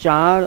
4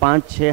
5-6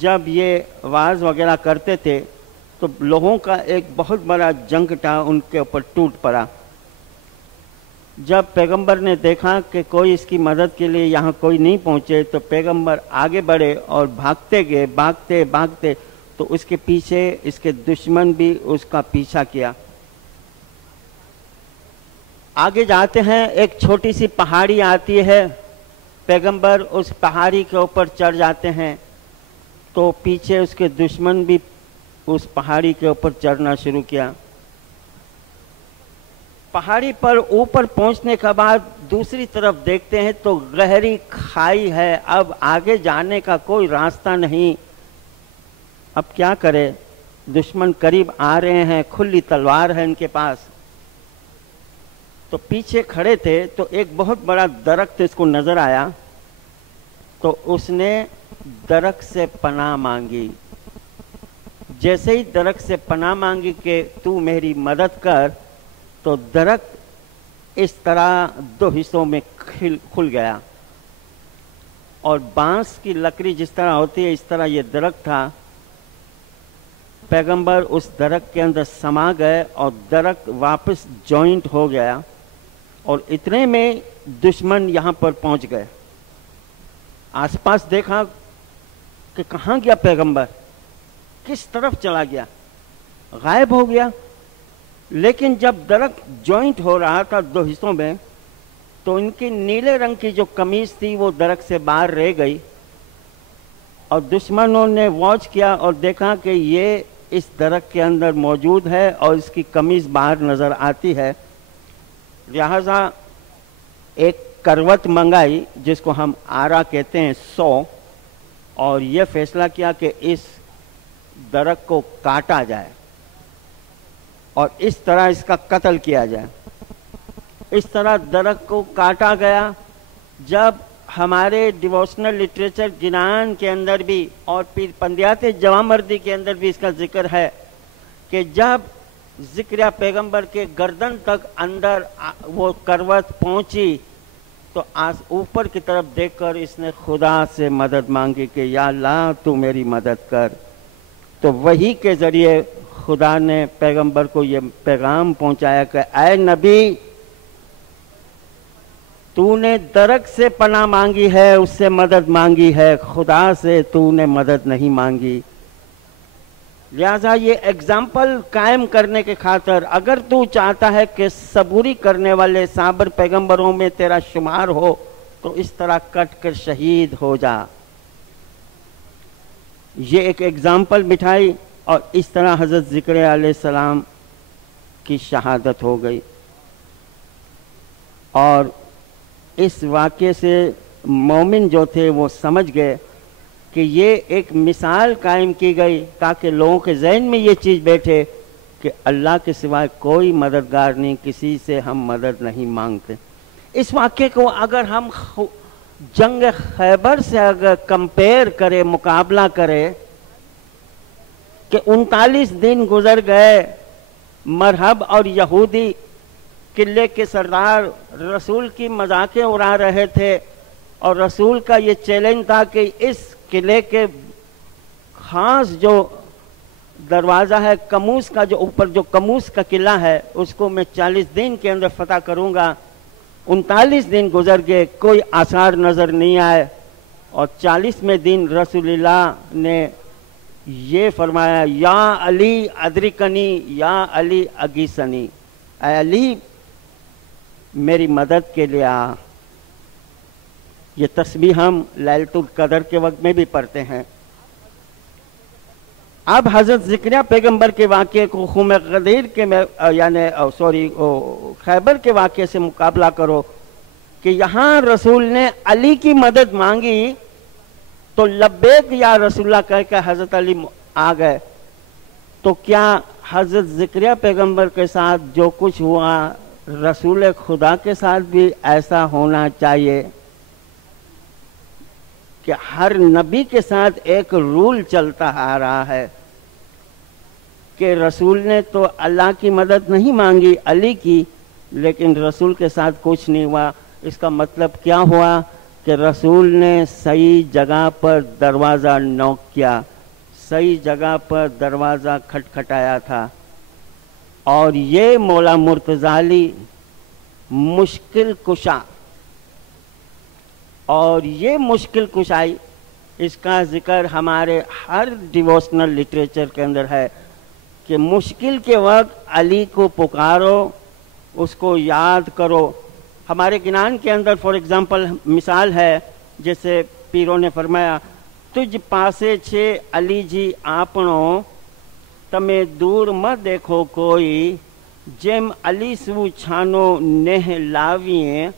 جب یہ واز وغیرہ کرتے تھے تو لوگوں کا ایک بہت بڑا جنگٹا ان کے اوپر ٹوٹ پڑا. جب پیغمبر نے دیکھا کہ کوئی اس کی مدد کے لیے یہاں کوئی نہیں پہنچے تو پیغمبر آگے بڑھے اور بھاگتے گئے، بھاگتے بھاگتے تو اس کے پیچھے اس کے دشمن بھی اس کا پیچھا کیا. آگے جاتے ہیں، ایک چھوٹی سی پہاڑی آتی ہے، پیغمبر اس پہاڑی کے اوپر چڑھ جاتے ہیں تو پیچھے اس کے دشمن بھی اس پہاڑی کے اوپر چڑھنا شروع کیا. پہاڑی پر اوپر پہنچنے کے بعد دوسری طرف دیکھتے ہیں تو گہری کھائی ہے، اب آگے جانے کا کوئی راستہ نہیں. اب کیا کرے؟ دشمن قریب آ رہے ہیں، کھلی تلوار ہے ان کے پاس. تو پیچھے کھڑے تھے تو ایک بہت بڑا درخت اس کو نظر آیا تو اس نے درخت سے پناہ مانگی. جیسے ہی درخت سے پناہ مانگی کہ تو میری مدد کر، تو درخت اس طرح دو حصوں میں کھل گیا اور بانس کی لکڑی جس طرح ہوتی ہے اس طرح یہ درخت تھا. پیغمبر اس درخت کے اندر سما گئے اور درخت واپس جوائنٹ ہو گیا اور اتنے میں دشمن یہاں پر پہنچ گئے. آس پاس دیکھا کہ کہاں گیا پیغمبر، کس طرف چلا گیا، غائب ہو گیا. لیکن جب درخت جوائنٹ ہو رہا تھا دو حصوں میں تو ان کی نیلے رنگ کی جو قمیض تھی وہ درخت سے باہر رہ گئی اور دشمنوں نے واچ کیا اور دیکھا کہ یہ اس درخت کے اندر موجود ہے اور اس کی قمیض باہر نظر آتی ہے. لہذا ایک کروٹ منگائی جس کو ہم آرا کہتے ہیں 100، اور یہ فیصلہ کیا کہ اس درخت کو کاٹا جائے اور اس طرح اس کا قتل کیا جائے. اس طرح درخت کو کاٹا گیا. جب ہمارے ڈیووشنل لٹریچر گنان کے اندر بھی اور پھر پندیات جوامردی کے اندر بھی اس کا ذکر ہے کہ جب ذکریہ پیغمبر کے گردن تک اندر وہ کروٹ پہنچی تو اوپر کی طرف دیکھ کر اس نے خدا سے مدد مانگی کہ یا اللہ تو میری مدد کر. تو وہی کے ذریعے خدا نے پیغمبر کو یہ پیغام پہنچایا کہ اے نبی، تو نے درخت سے پناہ مانگی ہے، اس سے مدد مانگی ہے، خدا سے تو نے مدد نہیں مانگی. لہذا یہ اگزامپل قائم کرنے کے خاطر اگر تو چاہتا ہے کہ صبوری کرنے والے صابر پیغمبروں میں تیرا شمار ہو تو اس طرح کٹ کر شہید ہو جا. یہ ایک اگزامپل بٹھائی اور اس طرح حضرت زکریا علیہ السلام کی شہادت ہو گئی. اور اس واقعے سے مومن جو تھے وہ سمجھ گئے کہ یہ ایک مثال قائم کی گئی تاکہ لوگوں کے ذہن میں یہ چیز بیٹھے کہ اللہ کے سوائے کوئی مددگار نہیں، کسی سے ہم مدد نہیں مانگتے. اس واقعے کو اگر ہم جنگ خیبر سے اگر کمپیئر کرے، مقابلہ کرے کہ 39 دن گزر گئے، مرحب اور یہودی قلعے کے سردار رسول کی مذاقیں اڑا رہے تھے اور رسول کا یہ چیلنج تھا کہ اس قلعے کے خاص جو دروازہ ہے کموس کا، جو اوپر جو کموس کا قلعہ ہے، اس کو میں 40 دن کے اندر فتح کروں گا. 39 دن گزر گئے، کوئی آثار نظر نہیں آئے اور 40ویں دن رسول اللہ نے یہ فرمایا یا علی ادرکنی یا علی اگیسنی، اے علی میری مدد کے لیے آ. یہ تسبیح ہم لیلۃ القدر کے وقت میں بھی پڑھتے ہیں. اب حضرت زکریا پیغمبر کے واقعے کو خم غدیر کے خیبر کے واقعے سے مقابلہ کرو کہ یہاں رسول نے علی کی مدد مانگی تو لبیک یا رسول اللہ کہہ کے حضرت علی آ گئے. تو کیا حضرت زکریا پیغمبر کے ساتھ جو کچھ ہوا رسول خدا کے ساتھ بھی ایسا ہونا چاہیے کہ ہر نبی کے ساتھ ایک رول چلتا آ رہا ہے کہ رسول نے تو اللہ کی مدد نہیں مانگی، علی کی، لیکن رسول کے ساتھ کچھ نہیں ہوا. اس کا مطلب کیا ہوا کہ رسول نے صحیح جگہ پر دروازہ نوک کیا، صحیح جگہ پر دروازہ کھٹکھٹایا تھا، اور یہ مولا مرتضیٰ علی مشکل کشا، اور یہ مشکل کشائی اس کا ذکر ہمارے ہر ڈیووشنل لٹریچر کے اندر ہے کہ مشکل کے وقت علی کو پکارو، اس کو یاد کرو۔ ہمارے گنان کے اندر فار ایگزامپل مثال ہے، جیسے پیروں نے فرمایا، تجھ پاسے چھے علی جی آپنو، تمہیں دور مت دیکھو کوئی، جیم علی سو چھانو نہ لاویے،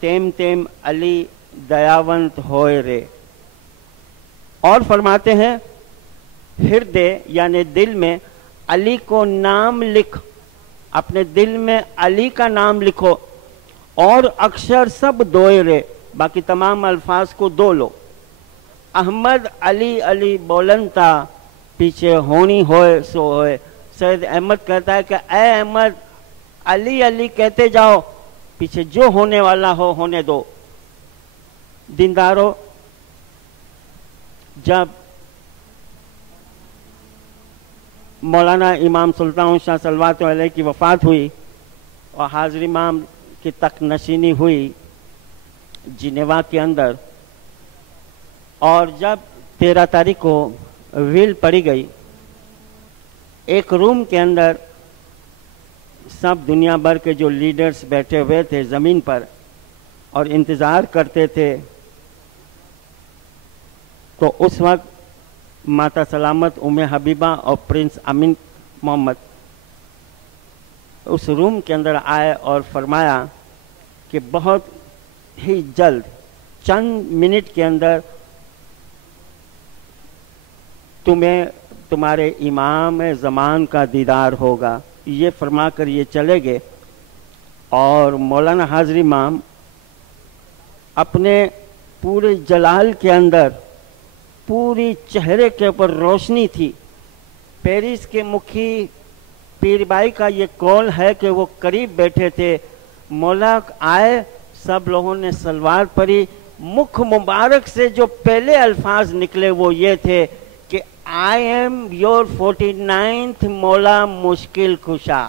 تیم تیم علی دیاونت ہوئے رے۔ اور فرماتے ہیں ہردے یعنی دل میں علی کو نام لکھ، اپنے دل میں علی کا نام لکھو، اور اکثر سب دوئے رے، باقی تمام الفاظ کو دو لو۔ احمد علی علی بولنتا، پیچھے ہونی ہوئے سو ہوئے۔ سید احمد کہتا ہے کہ اے احمد علی علی کہتے جاؤ، پیچھے جو ہونے والا ہو ہونے دو۔ دیندارو، جب مولانا امام سلطان شاہ صلوات علیہ کی وفات ہوئی اور حاضر امام کی تخت نشینی ہوئی جنیوا کے اندر، اور جب 13 تاریخ کو ویل پڑی گئی، ایک روم کے اندر سب دنیا بھر کے جو لیڈرز بیٹھے ہوئے تھے زمین پر اور انتظار کرتے تھے، تو اس وقت ماتا سلامت ام حبیبہ اور پرنس امین محمد اس روم کے اندر آئے اور فرمایا کہ بہت ہی جلد چند منٹ کے اندر تمہیں تمہارے امام زمان کا دیدار ہوگا۔ یہ فرما کر یہ چلے گئے، اور مولانا حاضر امام اپنے پورے جلال کے اندر، پوری چہرے کے اوپر روشنی تھی۔ پیرس کے مکھی پیر بائی کا یہ قول ہے کہ وہ قریب بیٹھے تھے، مولا آئے، سب لوگوں نے صلوات پڑھی، مکھ مبارک سے جو پہلے الفاظ نکلے وہ یہ تھے کہ I am your 49th مولا مشکل کشا،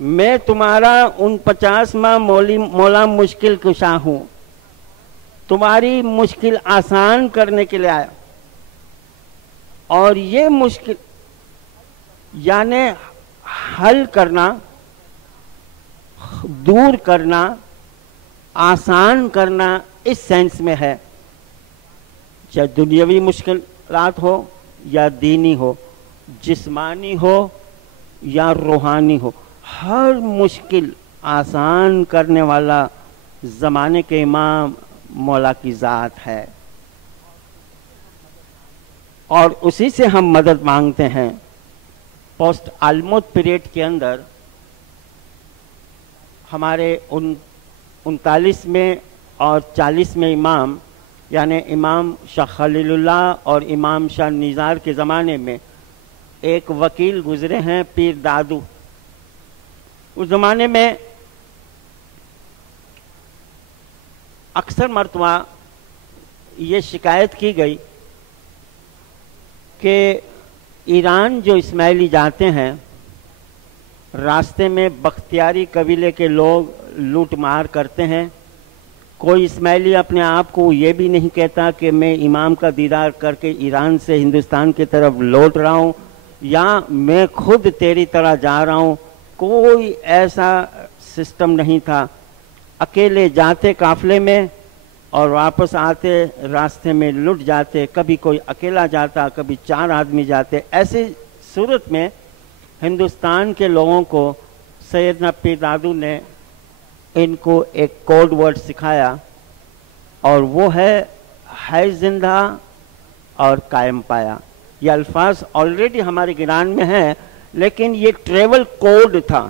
میں تمہارا 49واں مولا مشکل کشا ہوں، تمہاری مشکل آسان کرنے کے لیے آیا۔ اور یہ مشکل یعنی حل کرنا، دور کرنا، آسان کرنا، اس سینس میں ہے، چاہے دنیاوی مشکلات ہو یا دینی ہو، جسمانی ہو یا روحانی ہو، ہر مشکل آسان کرنے والا زمانے کے امام مولا کی ذات ہے، اور اسی سے ہم مدد مانگتے ہیں۔ پوسٹ الموت پیریڈ کے اندر ہمارے 39 اور 40 امام، یعنی امام شاہ خلیل اللہ اور امام شاہ نیزار کے زمانے میں ایک وکیل گزرے ہیں، پیر دادو۔ اس زمانے میں اکثر مرتبہ یہ شکایت کی گئی کہ ایران جو اسماعیلی جاتے ہیں، راستے میں بختیاری قبیلے کے لوگ لوٹ مار کرتے ہیں، کوئی اسماعیلی اپنے آپ کو یہ بھی نہیں کہتا کہ میں امام کا دیدار کر کے ایران سے ہندوستان کی طرف لوٹ رہا ہوں، یا میں خود تیری طرح جا رہا ہوں، کوئی ایسا سسٹم نہیں تھا۔ اکیلے جاتے قافلے میں اور واپس آتے راستے میں لٹ جاتے، کبھی کوئی اکیلا جاتا، کبھی 4 آدمی جاتے۔ ایسی صورت میں ہندوستان کے لوگوں کو سیدنا پیر دادو نے ان کو ایک کوڈ ورڈ سکھایا، اور وہ ہے زندہ اور قائم پایا۔ یہ الفاظ آلریڈی ہمارے گران میں ہیں، لیکن یہ ٹریول کوڈ تھا۔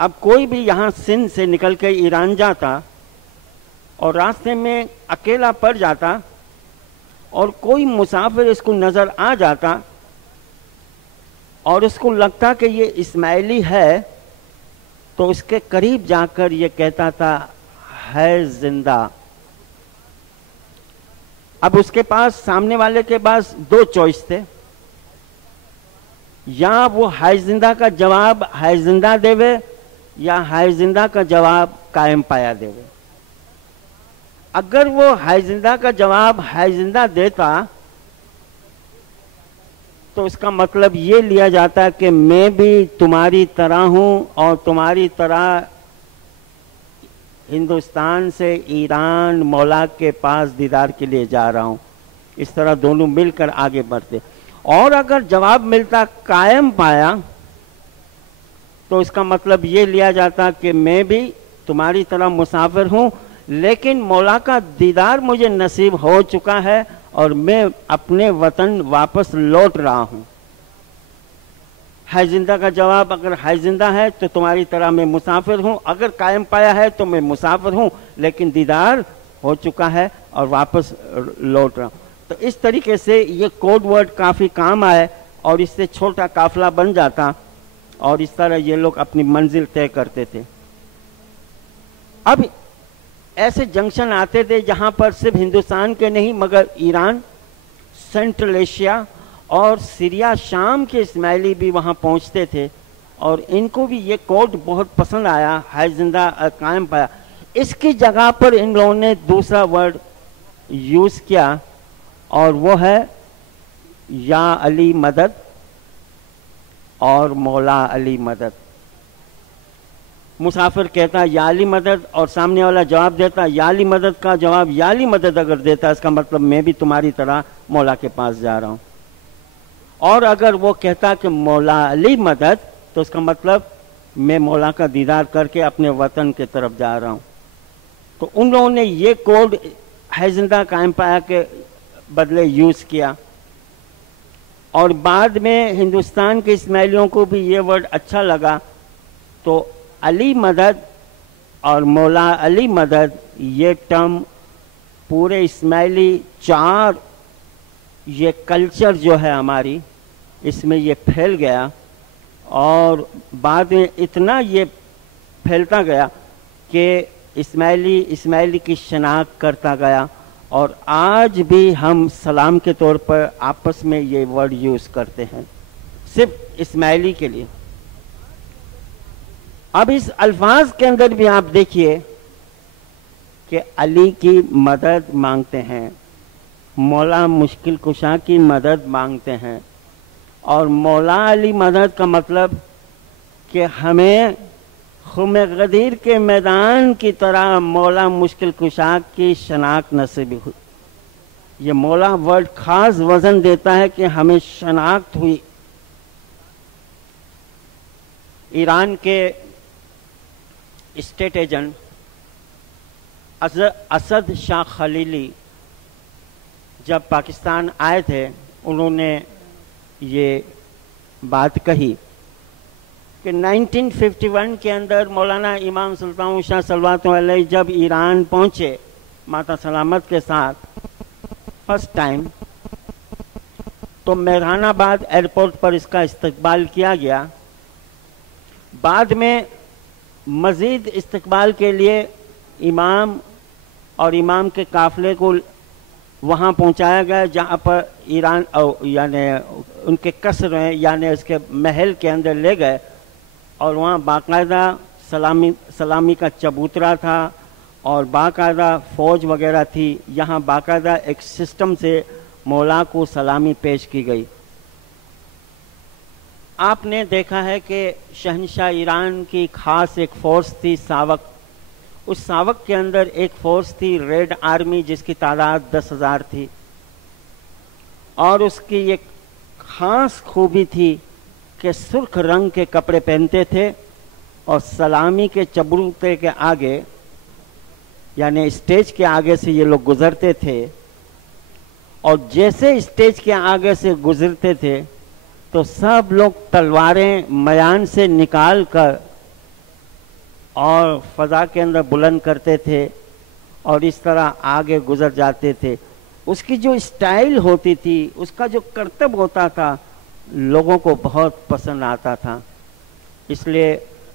اب کوئی بھی یہاں سندھ سے نکل کے ایران جاتا اور راستے میں اکیلا پڑ جاتا، اور کوئی مسافر اس کو نظر آ جاتا اور اس کو لگتا کہ یہ اسماعیلی ہے، تو اس کے قریب جا کر یہ کہتا تھا ہے زندہ. اب اس کے پاس سامنے والے کے پاس دو چوائس تھے, یا وہ ہے زندہ کا جواب ہے زندہ دیوے یا ہے زندہ کا جواب قائم پایا دیوے. اگر وہ ہے زندہ کا جواب ہے زندہ دیتا تو اس کا مطلب یہ لیا جاتا کہ میں بھی تمہاری طرح ہوں اور تمہاری طرح ہندوستان سے ایران مولا کے پاس دیدار کے لیے جا رہا ہوں. اس طرح دونوں مل کر آگے بڑھتے. اور اگر جواب ملتا قائم پایا تو اس کا مطلب یہ لیا جاتا کہ میں بھی تمہاری طرح مسافر ہوں, لیکن مولا کا دیدار مجھے نصیب ہو چکا ہے اور میں اپنے وطن واپس لوٹ رہا ہوں. ہے زندہ کا جواب اگر ہے زندہ ہے تو تمہاری طرح میں مسافر ہوں, اگر قائم پایا ہے تو میں مسافر ہوں لیکن دیدار ہو چکا ہے اور واپس لوٹ رہا ہوں. تو اس طریقے سے یہ کوڈ ورڈ کافی کام آئے اور اس سے چھوٹا قافلہ بن جاتا اور اس طرح یہ لوگ اپنی منزل طے کرتے تھے. اب ایسے جنکشن آتے تھے جہاں پر صرف ہندوستان کے نہیں مگر ایران, سینٹرل ایشیا اور سیریا, شام کے اسماعیلی بھی وہاں پہنچتے تھے اور ان کو بھی یہ کوڈ بہت پسند آیا, ہے زندہ قائم پایا. اس کی جگہ پر ان لوگوں نے دوسرا ورڈ یوز کیا اور وہ ہے یا علی مدد اور مولا علی مدد. مسافر کہتا یا علی مدد اور سامنے والا جواب دیتا یا علی مدد کا جواب یا علی مدد اگر دیتا اس کا مطلب میں بھی تمہاری طرح مولا کے پاس جا رہا ہوں. اور اگر وہ کہتا کہ مولا علی مدد تو اس کا مطلب میں مولا کا دیدار کر کے اپنے وطن کی طرف جا رہا ہوں. تو ان لوگوں نے یہ کوڈ ہے زندہ قائم پایا کے بدلے یوز کیا اور بعد میں ہندوستان کے اسماعیلیوں کو بھی یہ ورڈ اچھا لگا تو علی مدد اور مولا علی مدد یہ ٹرم پورے اسماعیلی چار یہ کلچر جو ہے ہماری اس میں یہ پھیل گیا اور بعد میں اتنا یہ پھیلتا گیا کہ اسماعیلی کی شناخت کرتا گیا اور آج بھی ہم سلام کے طور پر آپس میں یہ ورڈ یوز کرتے ہیں صرف اسماعیلی کے لیے. اب اس الفاظ کے اندر بھی آپ دیکھیے کہ علی کی مدد مانگتے ہیں, مولا مشکل کشا کی مدد مانگتے ہیں اور مولا علی مدد کا مطلب کہ ہمیں خم غدیر کے میدان کی طرح مولا مشکل کشا کی شناخت نصیب ہوئی. یہ مولا ورڈ خاص وزن دیتا ہے کہ ہمیں شناخت ہوئی. ایران کے اسٹیٹ ایجنٹ اسد شاہ خلیلی جب پاکستان آئے تھے انہوں نے یہ بات کہی کہ 1951 کے اندر مولانا امام سلطان شاہ صلوات علیہ جب ایران پہنچے ماتا سلامت کے ساتھ فرسٹ ٹائم تو مہران آباد ایئرپورٹ پر اس کا استقبال کیا گیا. بعد میں مزید استقبال کے لیے امام اور امام کے قافلے کو وہاں پہنچایا گیا جہاں پر ایران یعنی ان کے قصر ہیں یعنی اس کے محل کے اندر لے گئے اور وہاں باقاعدہ سلامی کا چبوترا تھا اور باقاعدہ فوج وغیرہ تھی. یہاں باقاعدہ ایک سسٹم سے مولا کو سلامی پیش کی گئی. آپ نے دیکھا ہے کہ شہنشاہ ایران کی خاص ایک فورس تھی ساوک. اس ساوک کے اندر ایک فورس تھی ریڈ آرمی جس کی تعداد 10,000 تھی اور اس کی ایک خاص خوبی تھی کہ سرخ رنگ کے کپڑے پہنتے تھے اور سلامی کے چبوترے کے آگے یعنی اسٹیج کے آگے سے یہ لوگ گزرتے تھے اور جیسے اسٹیج کے آگے سے گزرتے تھے تو سب لوگ تلواریں میان سے نکال کر اور فضا کے اندر بلند کرتے تھے اور اس طرح آگے گزر جاتے تھے. اس کی جو اسٹائل ہوتی تھی اس کا جو کرتب ہوتا تھا لوگوں کو بہت پسند آتا تھا. اس لیے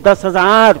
10,000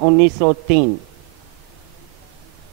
1903।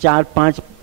4-5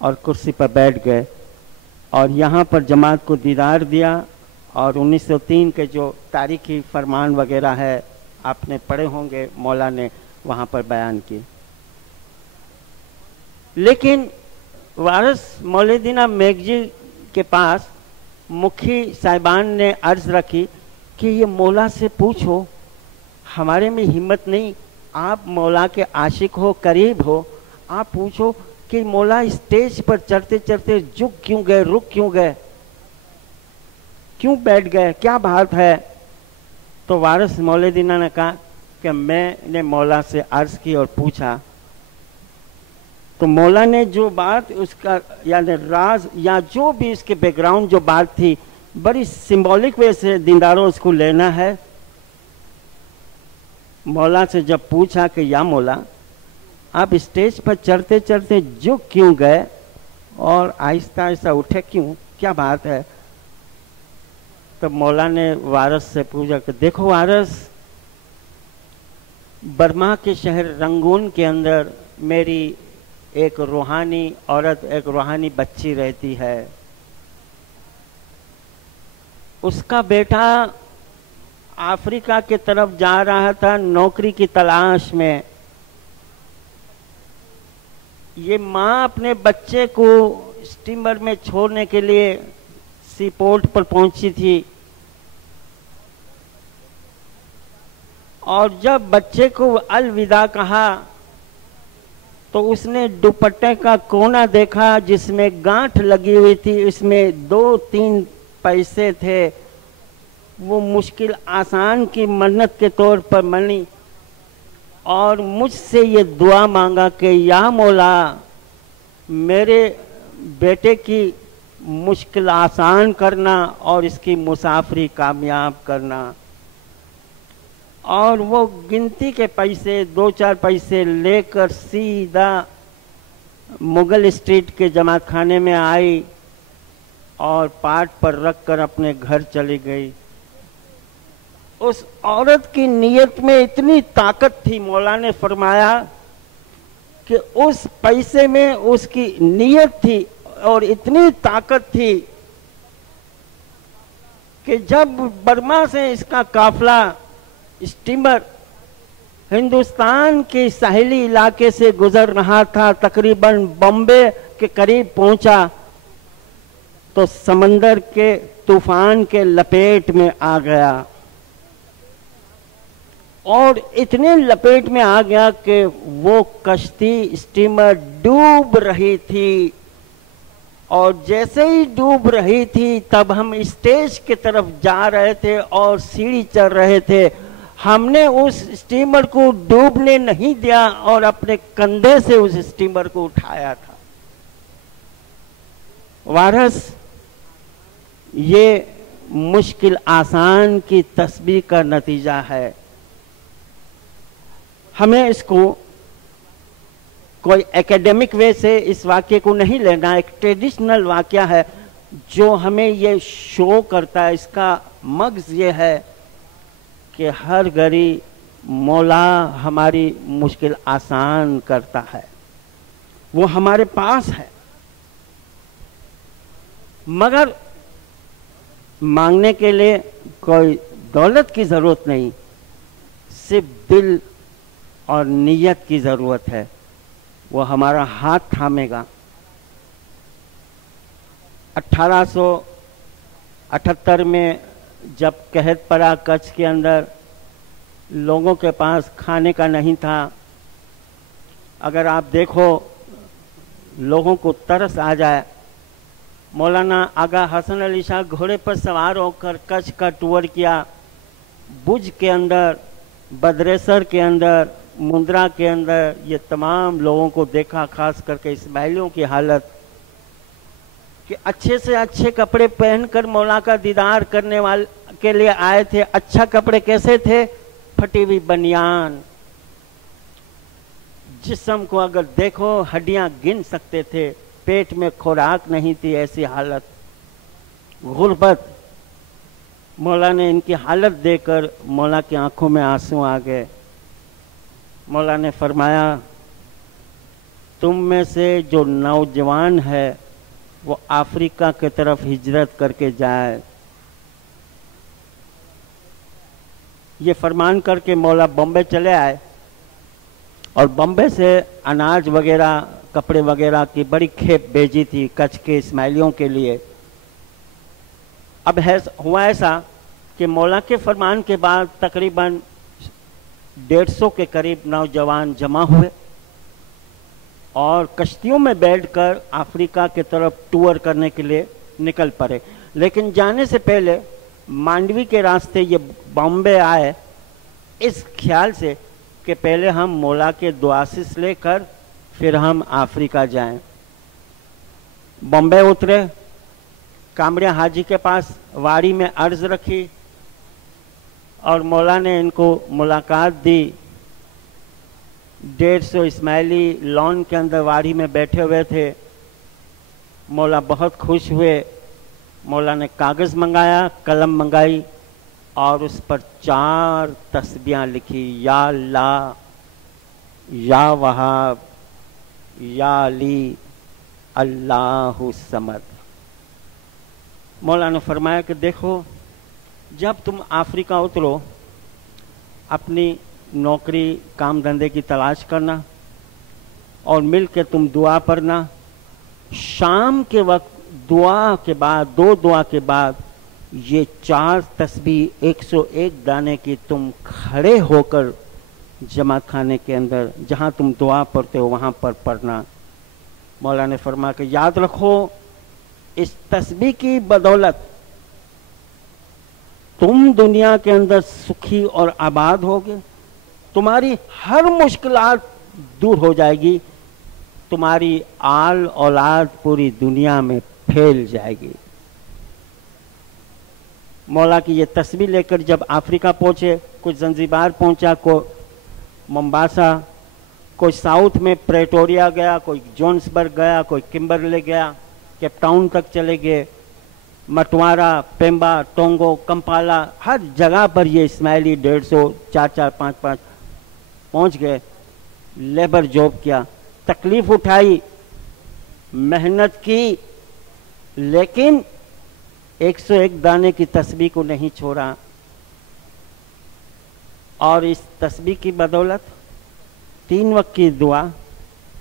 اور کرسی پر بیٹھ گئے اور یہاں پر جماعت کو دیدار دیا اور 1903 کے جو تاریخی فرمان وغیرہ ہے آپ نے پڑھے ہوں گے، مولا نے وہاں پر بیان کی. لیکن وارث مولدینہ میگجی کے پاس مکھی صاحبان نے عرض رکھی کہ یہ مولا سے پوچھو، ہمارے میں ہمت نہیں، آپ مولا کے عاشق ہو، قریب ہو، آپ پوچھو کہ مولا اسٹیج پر چڑھتے چڑھتے جھک کیوں گئے، رک کیوں گئے، کیوں بیٹھ گئے، کیا بات ہے؟ تو وارث مولدینہ نے کہا کہ میں نے مولا سے عرض کی اور پوچھا، تو مولا نے جو بات اس کا یعنی راز یا جو بھی اس کے بیک گراؤنڈ جو بات تھی بڑی سمبولک وے سے دینداروں اس کو لینا ہے. مولا سے جب پوچھا کہ یا مولا آپ اسٹیج پر چڑھتے چڑھتے جھک کیوں گئے اور آہستہ آہستہ اٹھے کیوں، کیا بات ہے؟ تب مولا نے وارث سے پوچھا کہ دیکھو وارث، برما کے شہر رنگون کے اندر میری ایک روحانی عورت، ایک روحانی بچی رہتی ہے، اس کا بیٹا افریقہ کی طرف جا رہا تھا نوکری کی تلاش میں. یہ ماں اپنے بچے کو اسٹیمر میں چھوڑنے کے لیے سی پورٹ پر پہنچی تھی اور جب بچے کو الوداع کہا تو اس نے دوپٹے کا کونا دیکھا جس میں گانٹھ لگی ہوئی تھی، اس میں 2-3 پیسے تھے. وہ مشکل آسان کی منت کے طور پر منی اور مجھ سے یہ دعا مانگا کہ یا مولا میرے بیٹے کی مشکل آسان کرنا اور اس کی مسافری کامیاب کرنا. اور وہ گنتی کے پیسے 2-4 پیسے لے کر سیدھا مغل اسٹریٹ کے جماعت خانے میں آئی اور پاٹ پر رکھ کر اپنے گھر چلی گئی. اس عورت کی نیت میں اتنی طاقت تھی، مولا نے فرمایا کہ اس پیسے میں اس کی نیت تھی اور اتنی طاقت تھی کہ جب برما سے اس کا قافلہ اسٹیمر ہندوستان کے ساحلی علاقے سے گزر رہا تھا، تقریباً بمبے کے قریب پہنچا تو سمندر کے طوفان کے لپیٹ میں آ گیا اور اتنے لپیٹ میں آ گیا کہ وہ کشتی اسٹیمر ڈوب رہی تھی. اور جیسے ہی ڈوب رہی تھی تب ہم اسٹیج کی طرف جا رہے تھے اور سیڑھی چڑھ رہے تھے. ہم نے اس اسٹیمر کو ڈوبنے نہیں دیا اور اپنے کندھے سے اس اسٹیمر کو اٹھایا تھا. وارث، یہ مشکل آسان کی تسبیح کا نتیجہ ہے. ہمیں اس کو کوئی ایکیڈیمک وے سے اس واقعے کو نہیں لینا، ایک ٹریڈیشنل واقعہ ہے جو ہمیں یہ شو کرتا ہے. اس کا مغز یہ ہے کہ ہر گھڑی مولا ہماری مشکل آسان کرتا ہے، وہ ہمارے پاس ہے، مگر مانگنے کے لیے کوئی دولت کی ضرورت نہیں، صرف دل اور نیت کی ضرورت ہے. وہ ہمارا ہاتھ تھامے گا. 1878 میں جب قحط پڑا کچھ کے اندر، لوگوں کے پاس کھانے کا نہیں تھا. اگر آپ دیکھو لوگوں کو ترس آ جائے. مولانا آغا حسن علی شاہ گھوڑے پر سوار ہو کر کچھ کا ٹور کیا. بج کے اندر، بدریسر کے اندر، مندرا کے اندر یہ تمام لوگوں کو دیکھا، خاص کر کے اسماعیلیوں کی حالت کہ اچھے سے اچھے کپڑے پہن کر مولا کا دیدار کرنے والے کے لیے آئے تھے. اچھا کپڑے کیسے تھے؟ پھٹی ہوئی بنیان، جسم کو اگر دیکھو ہڈیاں گن سکتے تھے، پیٹ میں خوراک نہیں تھی، ایسی حالت، غربت. مولا نے ان کی حالت دیکھ کر مولا کی آنکھوں میں آنسو آ گئے. مولا نے فرمایا تم میں سے جو نوجوان ہے وہ افریقہ کی طرف ہجرت کر کے جائے. یہ فرمان کر کے مولا بمبے چلے آئے اور بمبے سے اناج وغیرہ کپڑے وغیرہ کی بڑی کھیپ بھیجی تھی کچھ کے اسماعیلیوں کے لیے. اب ہوا ایسا کہ مولا کے فرمان کے بعد تقریباً 150 کے قریب نوجوان جمع ہوئے اور کشتیوں میں بیٹھ کر افریقہ کی طرف ٹور کرنے کے لیے نکل پڑے. لیکن جانے سے پہلے مانڈوی کے راستے یہ بامبے آئے اس خیال سے کہ پہلے ہم مولا کے دعاسس لے کر پھر ہم افریقہ جائیں. بامبے اترے, کامریا حاجی کے پاس واڑی میں عرض رکھی اور مولا نے ان کو ملاقات دی. 150 اسماعیلی لان کے اندر واڑی میں بیٹھے ہوئے تھے. مولا بہت خوش ہوئے. مولا نے کاغذ منگایا, قلم منگائی اور اس پر 4 تسبیحاں لکھی, یا اللہ, یا وہاب, یا علی, اللہ الصمد. مولا نے فرمایا کہ دیکھو, جب تم افریقہ اترو اپنی نوکری کام دھندے کی تلاش کرنا اور مل کے تم دعا پڑھنا. شام کے وقت دعا کے بعد, 2 دعا کے بعد یہ 4 تسبیح 101 دانے کی تم کھڑے ہو کر جماعت خانے کے اندر جہاں تم دعا پڑھتے ہو وہاں پر پڑھنا. مولا نے فرمایا کہ یاد رکھو, اس تسبیح کی بدولت تم دنیا کے اندر سکھی اور آباد ہوگے, تمہاری ہر مشکلات دور ہو جائے گی, تمہاری آل اولاد پوری دنیا میں پھیل جائے گی. مولا کی یہ تسبیح لے کر جب افریقہ پہنچے, کچھ زنزیبار پہنچا, کوئی ممباسا, کوئی ساؤتھ میں پریٹوریا گیا, کوئی جونسبرگ گیا, کوئی کمبرلے گیا, کیپ ٹاؤن تک چلے گئے, مٹوارا, پیمبا, ٹونگو, کمپالا, ہر جگہ پر یہ اسماعیلی 150 4 5 پہنچ گئے. لیبر جاب کیا, تکلیف اٹھائی, محنت کی, لیکن 101 دانے کی تسبیح کو نہیں چھوڑا. اور اس تسبیح کی بدولت 3 وقت کی دعا,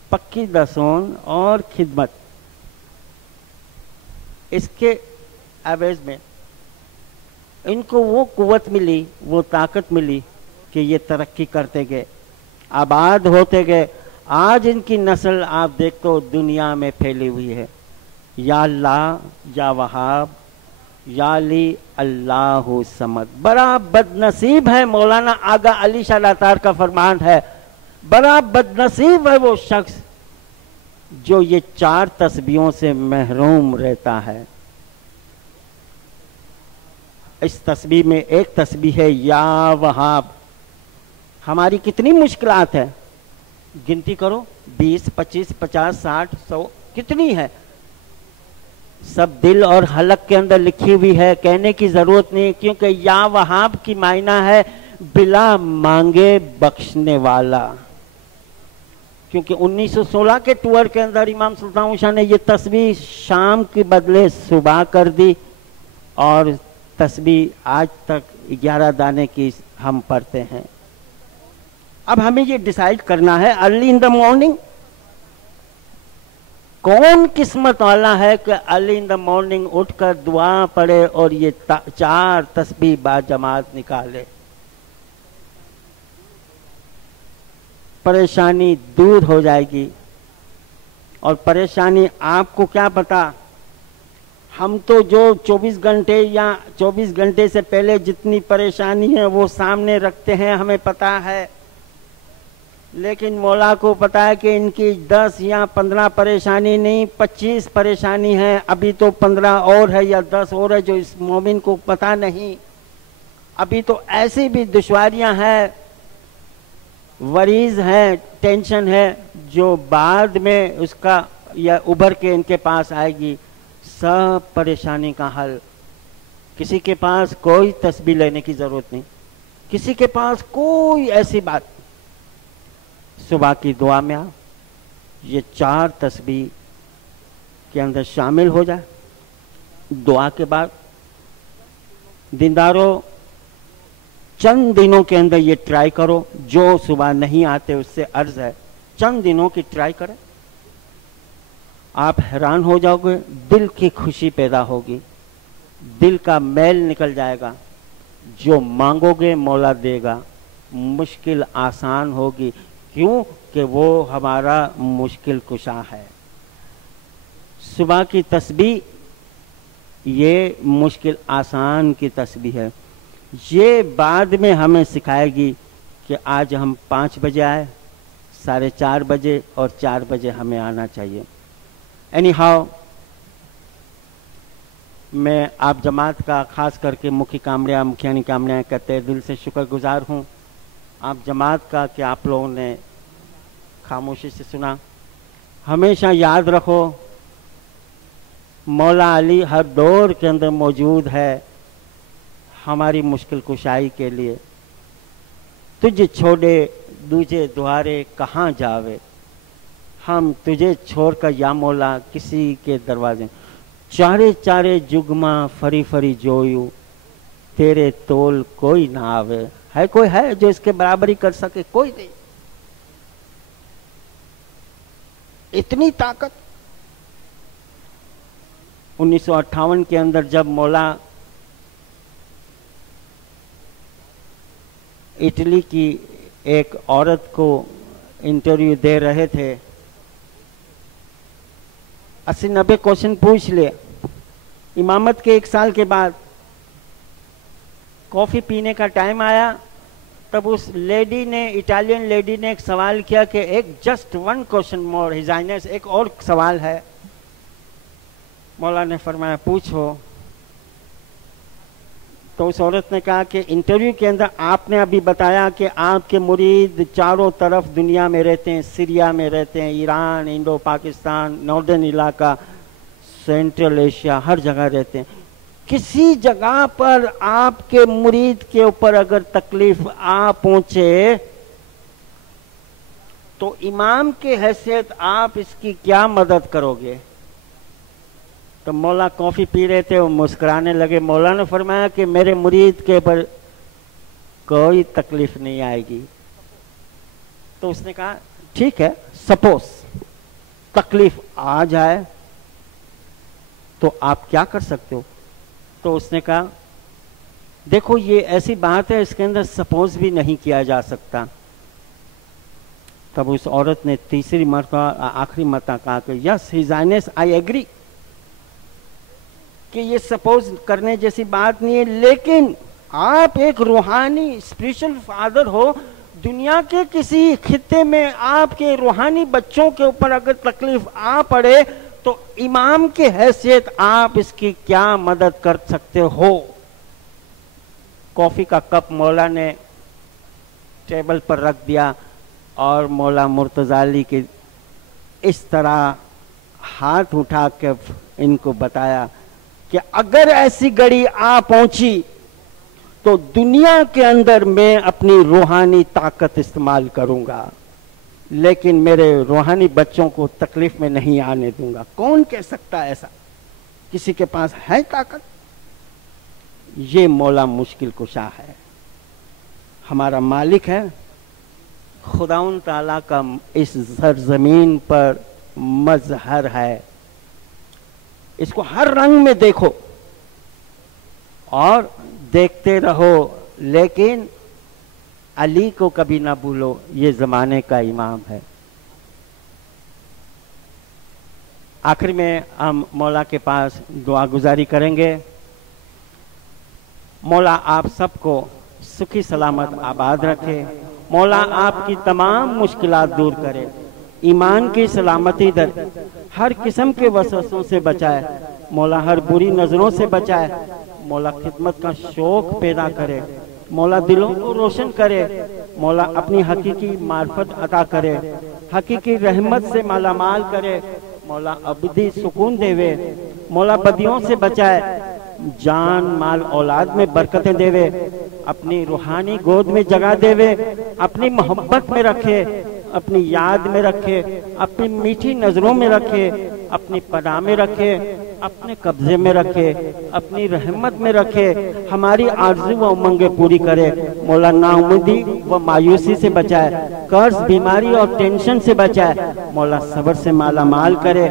پکی دسون اور خدمت, اس کے عوض میں ان کو وہ قوت ملی, وہ طاقت ملی کہ یہ ترقی کرتے گئے, آباد ہوتے گئے. آج ان کی نسل آپ دیکھو دنیا میں پھیلی ہوئی ہے. یا اللہ, یا وہاب, یا علی, اللہ الصمد. بڑا بد نصیب ہے, مولانا آغا علی شاہ لاتار کا فرمان ہے, بڑا بد نصیب ہے وہ شخص جو یہ 4 تسبیحوں سے محروم رہتا ہے. اس تسبیح میں ایک تسبیح ہے یا وہاب. ہماری کتنی مشکلات ہیں, گنتی کرو, 20 25 50 60 100 کتنی ہے, سب دل اور حلق کے اندر لکھی ہوئی ہے, کہنے کی ضرورت نہیں, کیونکہ یا وہاب کی معنی ہے بلا مانگے بخشنے والا. کیونکہ 1916 کے ٹور کے اندر امام سلطان شاہ نے یہ تسبیح شام کے بدلے صبح کر دی, اور تسبیح آج تک 11 دانے کی ہم پڑھتے ہیں. اب ہمیں یہ ڈیسائیڈ کرنا ہے ارلی ان دا مارننگ, کون قسمت والا ہے کہ ارلی ان دا مارننگ اٹھ کر دعا پڑھے اور یہ 4 تسبیح با جماعت نکالے. پریشانی دور ہو جائے گی. اور پریشانی آپ کو کیا پتا, ہم تو جو 24 گھنٹے یا 24 گھنٹے سے پہلے جتنی پریشانی ہے وہ سامنے رکھتے ہیں, ہمیں پتا ہے, لیکن مولا کو پتا ہے کہ ان کی 10 یا 15 پریشانی نہیں, 25 پریشانی ہے. ابھی تو 15 اور ہے یا 10 اور ہے جو اس مومن کو پتا نہیں. ابھی تو ایسی بھی دشواریاں ہیں, وریز ہے, ٹینشن ہے, جو بعد میں اس کا یا ابھر کے ان کے پاس آئے گی. سب پریشانی کا حل. کسی کے پاس کوئی تسبیح لینے کی ضرورت نہیں, کسی کے پاس کوئی ایسی بات. صبح کی دعا میں آ, یہ 4 تسبیح کے اندر شامل ہو جائے۔ دعا کے بعد دینداروں چند دنوں کے اندر یہ ٹرائی کرو، جو صبح نہیں آتے اس سے عرض ہے چند دنوں کی ٹرائی کریں، آپ حیران ہو جاؤ گے، دل کی خوشی پیدا ہوگی، دل کا میل نکل جائے گا، جو مانگو گے مولا دے گا، مشکل آسان ہوگی، کیوں کہ وہ ہمارا مشکل کشا ہے۔ صبح کی تسبیح یہ مشکل آسان کی تسبیح ہے، یہ بعد میں ہمیں سکھائے گی کہ آج ہم 5 بجے آئے، 4:30 بجے اور 4 بجے ہمیں آنا چاہیے۔ اینی ہاؤ میں آپ جماعت کا خاص کر کے مکھیانی کامریاں کا تہ دل سے شکر گزار ہوں آپ جماعت کا کہ آپ لوگوں نے خاموشی سے سنا۔ ہمیشہ یاد رکھو مولا علی ہر دور کے اندر موجود ہے ہماری مشکل کشائی کے لیے۔ تجھ چھوڑے دوجے دوارے کہاں جاوے، ہم تجھے چھوڑ کر یا مولا کسی کے دروازے، چارے چارے جگما فری فری جویو، تیرے تول کوئی نہ آوے۔ ہے کوئی ہے جو اس کے برابری کر سکے؟ کوئی نہیں۔ اتنی طاقت 1958 کے اندر جب مولا اٹلی کی ایک عورت کو انٹرویو دے رہے تھے، 80-90 کوشچن پوچھ لے، امامت کے 1 سال کے بعد کافی پینے کا ٹائم آیا، تب اس لیڈی نے، اٹالین لیڈی نے ایک سوال کیا کہ ایک جسٹ 1 کوشچن مور ہز ہائنس، ایک اور سوال ہے۔ مولا نے فرمایا پوچھو۔ تو اس عورت نے کہا کہ انٹرویو کے اندر آپ نے ابھی بتایا کہ آپ کے مرید چاروں طرف دنیا میں رہتے ہیں، سیریا میں رہتے ہیں، ایران، انڈو پاکستان، ناردرن علاقہ، سینٹرل ایشیا، ہر جگہ رہتے ہیں۔ کسی جگہ پر آپ کے مرید کے اوپر اگر تکلیف آ پہنچے تو امام کی حیثیت آپ اس کی کیا مدد کرو گے؟ تو مولا کافی پی رہے تھے، وہ مسکرانے لگے۔ مولا نے فرمایا کہ میرے مرید کے اوپر کوئی تکلیف نہیں آئے گی۔ تو اس نے کہا ٹھیک ہے، سپوز تکلیف آ جائے تو آپ کیا کر سکتے ہو؟ تو اس نے کہا دیکھو یہ ایسی بات ہے، اس کے اندر سپوز بھی نہیں کیا جا سکتا۔ تب اس عورت نے تیسری مرتبہ آخری مرتبہ کہا کہ یس ہز ہائنس آئی ایگری، کہ یہ سپوز کرنے جیسی بات نہیں ہے، لیکن آپ ایک روحانی اسپریچل فادر ہو، دنیا کے کسی خطے میں آپ کے روحانی بچوں کے اوپر اگر تکلیف آ پڑے تو امام کی حیثیت آپ اس کی کیا مدد کر سکتے ہو؟ کافی کا کپ مولا نے ٹیبل پر رکھ دیا اور مولا مرتضی علی کی اس طرح ہاتھ اٹھا کے ان کو بتایا کہ اگر ایسی گھڑی آ پہنچی تو دنیا کے اندر میں اپنی روحانی طاقت استعمال کروں گا، لیکن میرے روحانی بچوں کو تکلیف میں نہیں آنے دوں گا۔ کون کہہ سکتا ہے ایسا؟ کسی کے پاس ہے طاقت؟ یہ مولا مشکل کشا ہے، ہمارا مالک ہے، خداوند تعالیٰ کا اس سرزمین پر مظہر ہے۔ اس کو ہر رنگ میں دیکھو اور دیکھتے رہو، لیکن علی کو کبھی نہ بھولو، یہ زمانے کا امام ہے۔ آخر میں ہم مولا کے پاس دعا گزاری کریں گے۔ مولا آپ سب کو سکھی سلامت آباد رکھے، مولا آپ کی تمام مشکلات دور کرے، ایمان کی سلامتی در، ہر قسم کے وسوسوں سے بچائے، مولا ہر بری نظروں سے بچائے، مولا خدمت کا شوق پیدا کرے، مولا دلوں کو روشن کرے، مولا اپنی حقیقی معرفت عطا کرے، حقیقی رحمت سے مالا مال کرے، مولا ابدی سکون دے، مولا بدیوں سے بچائے، جان مال اولاد میں برکتیں دے، اپنی روحانی گود میں جگہ دے، اپنی محبت میں رکھے، اپنی یاد میں رکھے، اپنی میٹھی نظروں میں رکھے، اپنی پناہ میں رکھے، اپنے قبضے میں رکھے، اپنی رحمت میں رکھے، ہماری آرزو و امنگیں پوری کرے۔ مولا ناامیدی و مایوسی سے بچائے، قرض، بیماری اور ٹینشن سے بچائے۔ مولا صبر سے مالا مال کرے۔